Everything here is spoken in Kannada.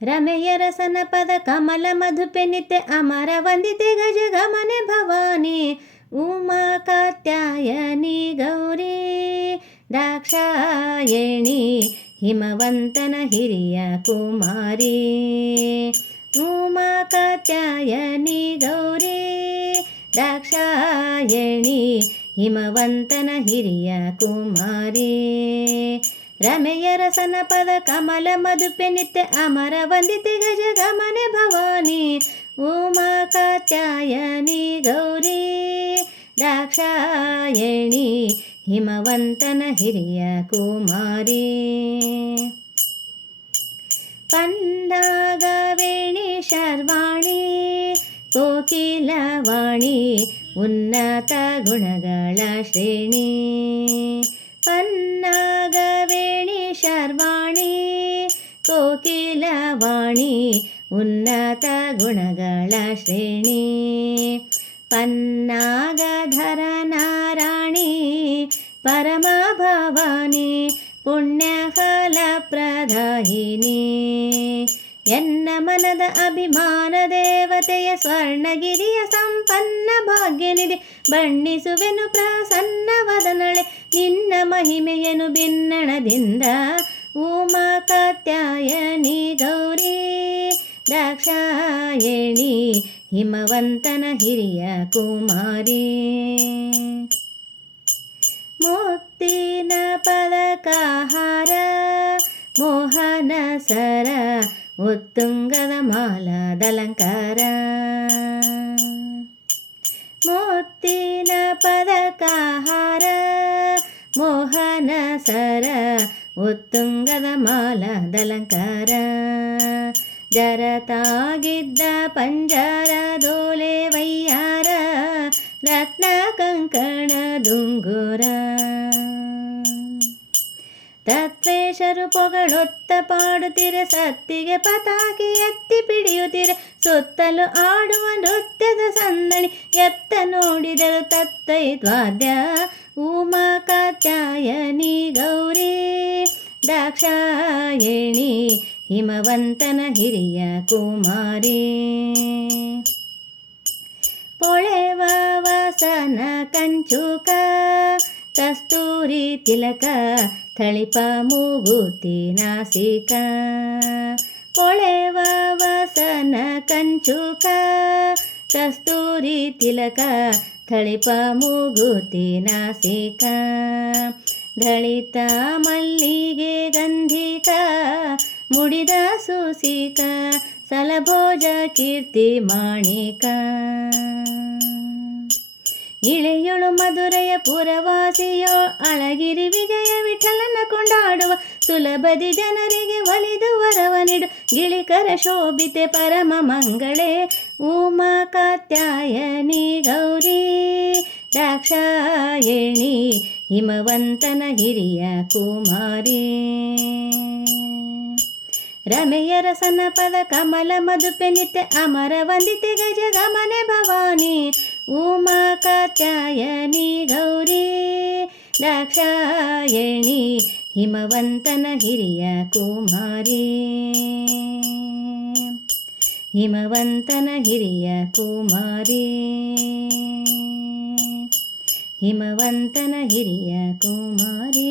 ರಮೆಯರಸನ ಪದ ಕಮಲ ಮಧುಪೆನಿತೆ ಅಮರ ವಂದಿತೆ ಗಜ ಗಮನೆ ಭವಾನಿ ಉಮಾ ಕಾತ್ಯಾಯನಿ ಗೌರಿ ದಾಕ್ಷಾಯಣಿ ಹಿಮವಂತನ ಹಿರಿಯ ಕುಮಾರಿ ಉಮಾ ಕಾತ್ಯಾಯನಿ ಗೌರಿ ದಾಕ್ಷಾಯಣಿ ಹಿಮವಂತನ ಹಿರಿಯ ಕುಮಾರಿ ರಮೆಯರಸನ ಪದ ಕಮಲ ಮಧುಪೆನಿತೆ ಅಮರ ವಂದಿತೆ ಗಜ ಗಮನೆ ಭವಾನಿ ಉಮಾ ಕಾತ್ಯಾಯನಿ ಗೌರಿ ದಾಕ್ಷಾಯಣಿ ಹಿಮವಂತನ ಹಿರಿಯ ಕುಮಾರಿ ಪನ್ನಗವೇಣಿ ಶರ್ವಾಣಿ ಕೋಕಿಲವಾಣಿ ಉನ್ನತ ಗುಣಗಳ ಶ್ರೇಣಿ ಪನ್ನಗವೇಣಿ ಶರ್ವಾಣಿ ಕೋಕಿಲವಾಣಿ ಉನ್ನತ ಗುಣಗಳ ಶ್ರೇಣಿ ಪನ್ನಾಗಧರ ನಾರಾಣಿ ಪರಮ ಭವಾನಿ ಪುಣ್ಯಫಲ ಪ್ರದಾಯಿನಿ ಎನ್ನ ಮನದ ಅಭಿಮಾನ ದೇವತೆಯ ಸ್ವರ್ಣಗಿರಿಯ ಸಂಪನ್ನ ಭಾಗ್ಯನಿಧಿ ಬಣ್ಣಿಸುವೆನು ಪ್ರಸನ್ನ ವದನಳೆ ನಿನ್ನ ಮಹಿಮೆಯನು ಭಿನ್ನಣದಿಂದ ಉಮಾ ಕಾತ್ಯಾಯನಿ ಗೌರಿ ದಾಕ್ಷಾಯಣಿ ಹಿಮವಂತನ ಹಿರಿಯ ಕುಮಾರಿ ಮುತ್ತಿನ ಪದಕಹಾರ ಮೋಹನ ಸರ ಉತ್ತುಂಗದ ಮಾಲಾದಲಂಕಾರ ಮುತ್ತಿನ ಪದಕಹಾರ ಮೋಹನ ಸರ ಉತ್ತುಂಗದ ಮಾಲಾದಲಂಕಾರ ಜರತಾಗಿದ್ದ ಪಂಜರದೋಲೆ ವಯ್ಯಾರ ರತ್ನ ಕಂಕಣ ದುಂಗುರ ತತ್ವೇಶರು ಪೊಗಳೊತ್ತ ಪಾಡುತ್ತಿರೆ ಸತ್ತಿಗೆ ಪತಾಕಿ ಎತ್ತಿ ಪಿಡಿಯುತ್ತಿರೆ ಸುತ್ತಲೂ ಆಡುವ ನೃತ್ಯದ ಸಂದಣಿ ಎತ್ತ ನೋಡಿದರು ತತ್ತೈದ್ವಾದ್ಯ ಉಮಾ ಕಾತ್ಯಾಯನಿ ಗೌರಿ ದಾಕ್ಷಾಯಣಿ ಹಿಮವಂತನ ಹಿರಿಯ ಕುಮಾರಿ ಪೊಳೆವ ವಸನ ಕಂಚುಕ ಕಸ್ತೂರಿ ತಿಲಕ ಥಳಿಪ ಮೂಗುತಿ ನಾಸಿಕ ಪೊಳೆವ ವಸನ ಕಂಚುಕ ಕಸ್ತೂರಿ ತಿಲಕ ಥಳಿಪ ಮೂಗುತಿ ನಾಸಿಕ ಧಳಿತ ಮಲ್ಲಿಗೆ ಗಂಧಿಕ ಮುಡಿದ ಸೂಸಿಕ ಸಲಭೋಜ ಕೀರ್ತಿ ಮಾಣಿಕ ಇಳೆಯೊಳು ಮಧುರೆಯ ಪುರವಾಸಿಯೋ ಅಳಗಿರಿ ವಿಜಯ ವಿಠಲನ ಕೊಂಡಾಡುವ ಸುಲಭದಿ ಜನರಿಗೆ ಒಲಿದು ವರವ ನೀಡು ಗಿಳಿಕರ ಶೋಭಿತೆ ಪರಮ ಮಂಗಳೇ ಉಮಾ ಕಾತ್ಯಾಯನಿ ಗೌರಿ ದಾಕ್ಷಾಯಣಿ ಹಿಮವಂತನ ಹಿರಿಯ ಕುಮಾರಿ ರಮೆಯರಸನ ಪದ ಕಮಲ ಮಧುಪೆನಿತೆ ಅಮರ ವಂದಿತೆ ಗಜ ಗಮನೆ ಭವಾನಿ ಉಮಾ ಕಾತ್ಯಾಯನಿ ಗೌರಿ ದಾಕ್ಷಾಯಣಿ ಹಿಮವಂತನ ಹಿರಿಯ ಕುಮಾರಿ ಹಿಮವಂತನ ಹಿರಿಯ ಕುಮಾರಿ ಹಿಮವಂತನ ಹಿರಿಯ ಕುಮಾರಿ